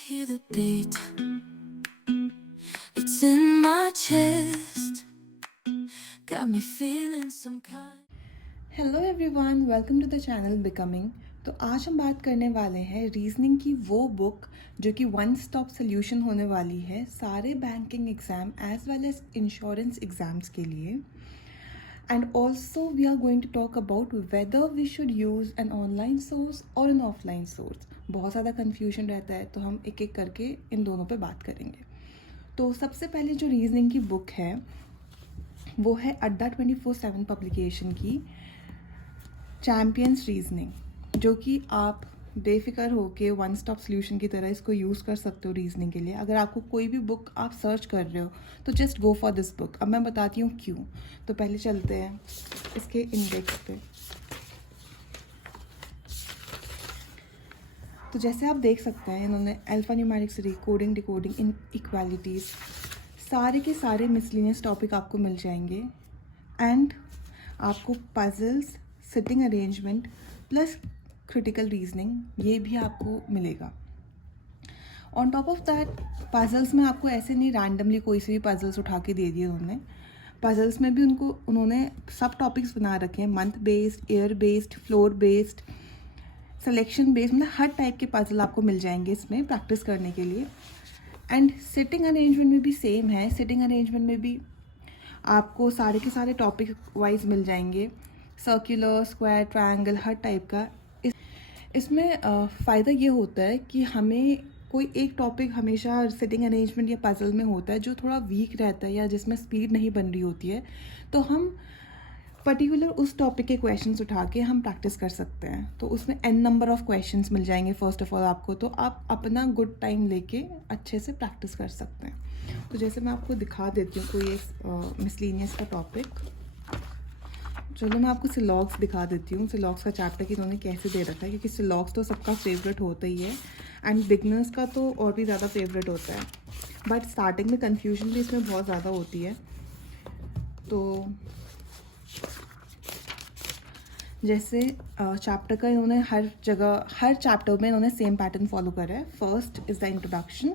hear the beat. It's in my chest. Got me feeling some kind. Hello everyone, welcome to the channel becoming. तो आज हम बात करने वाले हैं रीजनिंग की वो बुक जो कि वन स्टॉप सोल्यूशन होने वाली है सारे banking exam as well as insurance exams के लिए। And also we are going to talk about whether we should use an online source और एन ऑफलाइन सोर्स। बहुत ज़्यादा कन्फ्यूजन रहता है, तो हम एक एक करके इन दोनों पे बात करेंगे। तो सबसे पहले जो रीजनिंग की बुक है वो है अड्डा 24/7 पब्लिकेशन की चैम्पियंस रीजनिंग, जो कि आप बेफिक्र होके वन स्टॉप सोल्यूशन की तरह इसको यूज़ कर सकते हो रीजनिंग के लिए। अगर आपको कोई भी बुक आप सर्च कर रहे हो तो just go for this book. अब मैं बताती हूँ क्यों। तो पहले चलते हैं इसके इंडेक्स पे। तो जैसे आप देख सकते हैं, इन्होंने alphanumeric series, coding, decoding, inequalities, सारे के सारे मिसलिनियस टॉपिक आपको मिल जाएंगे। एंड आपको puzzles, sitting arrangement plus critical reasoning ये भी आपको मिलेगा। On top of that puzzles में आपको ऐसे नहीं रैंडमली कोई से भी पजल्स उठा के दे दिए उन्होंने। पजल्स में भी उन्होंने सब टॉपिक्स बना रखे हैं, month based, year based, floor based, selection based, मतलब हर टाइप के पजल आपको मिल जाएंगे इसमें प्रैक्टिस करने के लिए। एंड सिटिंग अरेंजमेंट में भी सेम है। सिटिंग अरेंजमेंट में भी आपको सारे के सारे टॉपिक वाइज मिल जाएंगे, सर्कुलर, स्क्वायर, ट्रायंगल, हर टाइप का। इसमें फ़ायदा ये होता है कि हमें कोई एक टॉपिक हमेशा सिटिंग अरेंजमेंट या पजल में होता है जो थोड़ा वीक रहता है या जिसमें स्पीड नहीं बन रही होती है, तो हम पर्टिकुलर उस टॉपिक के क्वेश्चंस उठा के हम प्रैक्टिस कर सकते हैं। तो उसमें n नंबर ऑफ़ क्वेश्चंस मिल जाएंगे फर्स्ट ऑफ ऑल आपको, तो आप अपना गुड टाइम लेके अच्छे से प्रैक्टिस कर सकते हैं। तो जैसे मैं आपको दिखा देती हूँ कोई एक मिसलिनियस का टॉपिक। चलो मैं आपको सिलॉग्स दिखा देती हूँ, सिलॉग्स का चैप्टर कि इन्होंने कैसे दे रखा है, क्योंकि सिलॉग्स तो सबका फेवरेट होता ही है एंड बिगनर्स का तो और भी ज़्यादा फेवरेट होता है। बट स्टार्टिंग में कन्फ्यूजन भी इसमें बहुत ज़्यादा होती है। तो जैसे चैप्टर का इन्होंने हर जगह, हर चैप्टर में इन्होंने सेम पैटर्न फॉलो करा है। First is the introduction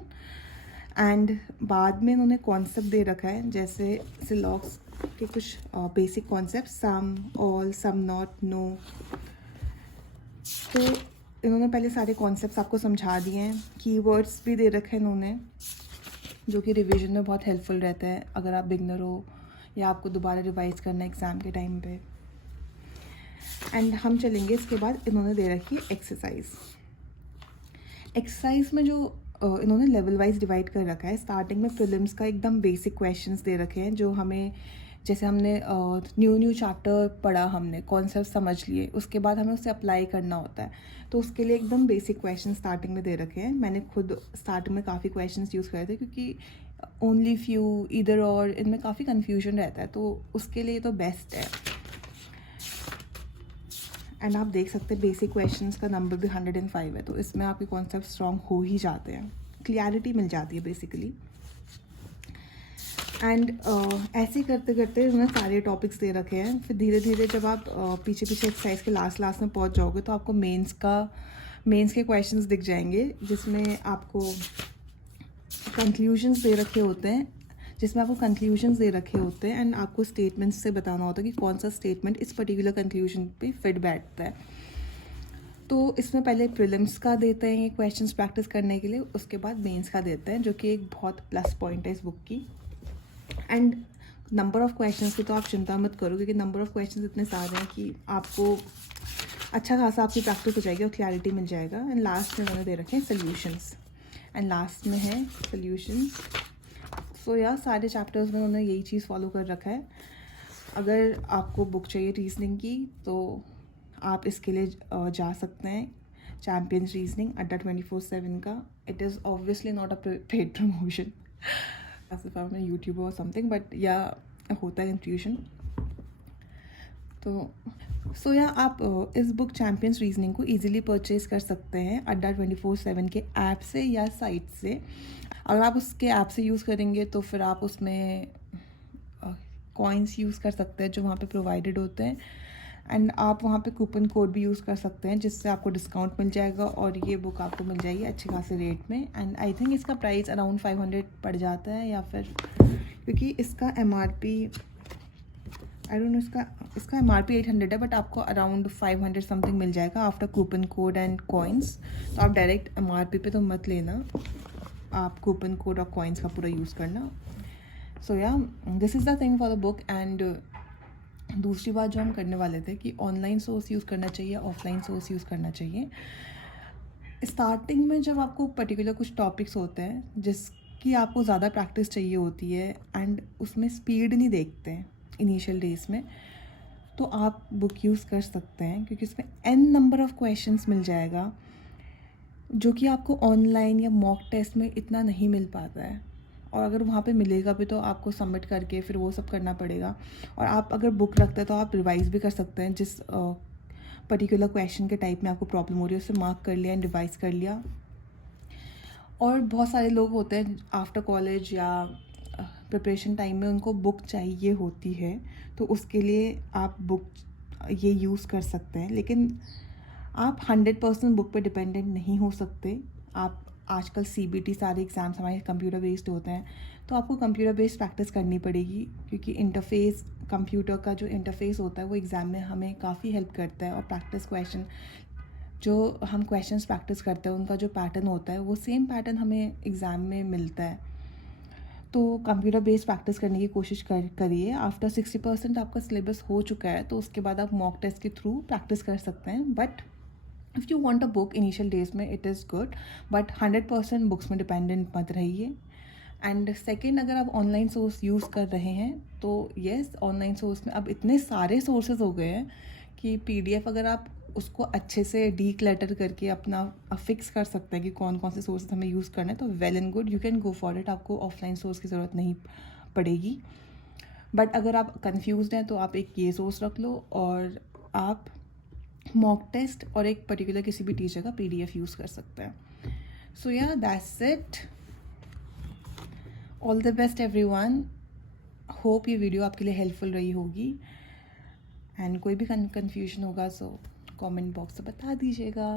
and बाद में इन्होंने कॉन्सेप्ट दे रखा है, जैसे सिलॉग्स के कुछ basic concept, some, all, some not, no. तो इन्होंने पहले सारे कॉन्सेप्ट्स आपको समझा दिए हैं। कीवर्ड्स भी दे रखे हैं इन्होंने, जो कि रिवीजन में बहुत हेल्पफुल रहता है अगर आप बिगनर हो या आपको दोबारा रिवाइज करना है एग्ज़ाम के टाइम पे। एंड हम चलेंगे इसके बाद इन्होंने दे रखी है एक्सरसाइज। एक्सरसाइज में जो इन्होंने लेवल वाइज डिवाइड कर रखा है। स्टार्टिंग में प्रीलिम्स का एकदम बेसिक क्वेश्चंस दे रखे हैं, जो हमें, जैसे हमने न्यू चैप्टर पढ़ा, हमने कॉन्सेप्ट समझ लिए, उसके बाद हमें उसे अप्लाई करना होता है, तो उसके लिए एकदम बेसिक क्वेश्चन स्टार्टिंग में दे रखे हैं। मैंने खुद स्टार्टिंग में काफ़ी क्वेश्चंस यूज़ करे थे, क्योंकि ओनली फ्यू, इधर और, इनमें काफ़ी कन्फ्यूजन रहता है, तो उसके लिए तो बेस्ट है। एंड आप देख सकते हैं बेसिक क्वेश्चंस का नंबर भी 105 है, तो इसमें आपके कॉन्सेप्ट स्ट्रॉन्ग हो ही जाते हैं, क्लियरिटी मिल जाती है बेसिकली। एंड ऐसे करते करते उन्होंने सारे टॉपिक्स दे रखे हैं। फिर धीरे धीरे जब आप पीछे पीछे एक्सरसाइज के लास्ट में पहुंच जाओगे तो आपको मेंस के क्वेश्चंस दिख जाएंगे, जिसमें आपको कंक्लूजन्स दे रखे होते हैं, एंड आपको स्टेटमेंट्स से बताना होता है कि कौन सा स्टेटमेंट इस पर्टिकुलर कंक्लूजन पे फिट बैठता है। तो इसमें पहले प्रीलिम्स का देते हैं ये क्वेश्चंस प्रैक्टिस करने के लिए, उसके बाद मेंस का देते हैं, जो कि एक बहुत प्लस पॉइंट है इस बुक की। एंड नंबर ऑफ़ क्वेश्चंस की तो आप चिंता मत करो, क्योंकि नंबर ऑफ़ क्वेश्चंस इतने सारे हैं कि आपको अच्छा खासा आपकी प्रैक्टिस हो जाएगी और क्लैरिटी मिल जाएगा। एंड लास्ट में मैंने दे रखे हैं सोल्यूशंस, एंड लास्ट में है सोल्यूशंस। सो यार सारे चैप्टर्स में उन्होंने यही चीज़ फॉलो कर रखा है। अगर आपको बुक चाहिए रीजनिंग की तो आप इसके लिए जा सकते हैं, चैम्पियंस रीजनिंग अड्डा 24/7 का। It is obviously not a paid promotion as if I YouTube और समथिंग, बट या होता है कंफ्यूजन। तो सो या आप इस बुक चैम्पियंस रीजनिंग को इजीली परचेज़ कर सकते हैं अड्डा 24/7 के ऐप से या साइट से। अगर आप उसके ऐप से यूज़ करेंगे तो फिर आप उसमें कॉइन्स यूज़ कर सकते हैं जो वहाँ पे प्रोवाइडेड होते हैं। एंड आप वहाँ पे कूपन कोड भी यूज़ कर सकते हैं जिससे आपको डिस्काउंट मिल जाएगा और ये बुक आपको मिल जाएगी अच्छे खासे रेट में। एंड आई थिंक इसका प्राइस अराउंड 500 पड़ जाता है, या फिर क्योंकि इसका MRP आई डोंट नो, इसका MRP 800 है, बट आपको अराउंड 500 समथिंग मिल जाएगा after coupon code and coins. तो आप डायरेक्ट MRP पे तो मत लेना, आप कूपन कोड और कॉइन्स का पूरा यूज़ करना। सो या this is the thing for the book. And दूसरी बात जो हम करने वाले थे कि ऑनलाइन सोर्स यूज़ करना चाहिए, ऑफलाइन सोर्स यूज़ करना चाहिए। स्टार्टिंग में जब आपको पर्टिकुलर कुछ टॉपिक्स होते हैं जिसकी आपको ज़्यादा प्रैक्टिस चाहिए होती है एंड उसमें स्पीड नहीं देखते हैं इनिशियल डेज में, तो आप बुक यूज़ कर सकते हैं क्योंकि इसमें n नंबर ऑफ़ क्वेश्चंस मिल जाएगा जो कि आपको ऑनलाइन या मॉक टेस्ट में इतना नहीं मिल पाता है। और अगर वहाँ पे मिलेगा भी तो आपको सबमिट करके फिर वो सब करना पड़ेगा। और आप अगर बुक रखते हैं तो आप रिवाइज़ भी कर सकते हैं, जिस पर्टिकुलर क्वेश्चन के टाइप में आपको प्रॉब्लम हो रही है उसे मार्क कर लिया एंड रिवाइज़ कर लिया। और बहुत सारे लोग होते हैं आफ्टर कॉलेज या प्रिपरेशन टाइम में उनको बुक चाहिए होती है, तो उसके लिए आप बुक ये यूज़ कर सकते हैं। लेकिन आप 100% बुक पे डिपेंडेंट नहीं हो सकते। आप आजकल CBT सारे एग्ज़ाम्स हमारे कंप्यूटर बेस्ड होते हैं, तो आपको कंप्यूटर बेस्ड प्रैक्टिस करनी पड़ेगी क्योंकि इंटरफेस कंप्यूटर का जो इंटरफेस होता है वो एग्ज़ाम में हमें काफ़ी हेल्प करता है। और प्रैक्टिस क्वेश्चन जो हम क्वेश्चंस प्रैक्टिस करते हैं उनका जो पैटर्न होता है वो सेम पैटर्न हमें एग्ज़ाम में मिलता है। तो कंप्यूटर बेस्ड प्रैक्टिस करने की कोशिश करिए। आफ्टर 60% आपका सिलेबस हो चुका है तो उसके बाद आप मॉक टेस्ट के थ्रू प्रैक्टिस कर सकते हैं। But if you want a book initial days में it is good, but 100% books में डिपेंडेंट मत रहिए। एंड सेकेंड, अगर आप ऑनलाइन सोर्स यूज़ कर रहे हैं तो येस, ऑनलाइन सोर्स में अब इतने सारे सोर्सेज हो गए हैं कि PDF अगर आप उसको अच्छे से डीक्लटर करके अपना फिक्स कर सकते हैं कि कौन कौन से सोर्सेज हमें यूज़ करना है तो well and good, you can go for it. आपको ऑफलाइन सोर्स की ज़रूरत नहीं पड़ेगी। बट अगर आप कंफ्यूज हैं तो आप एक ये सोर्स रख लो और आप मॉक टेस्ट और एक पर्टिकुलर किसी भी टीचर का PDF यूज़ कर सकते हैं। सो या that's it. All the best everyone. Hope ये वीडियो आपके लिए हेल्पफुल रही होगी। एंड कोई भी कन्फ्यूजन होगा सो कमेंट बॉक्स में बता दीजिएगा।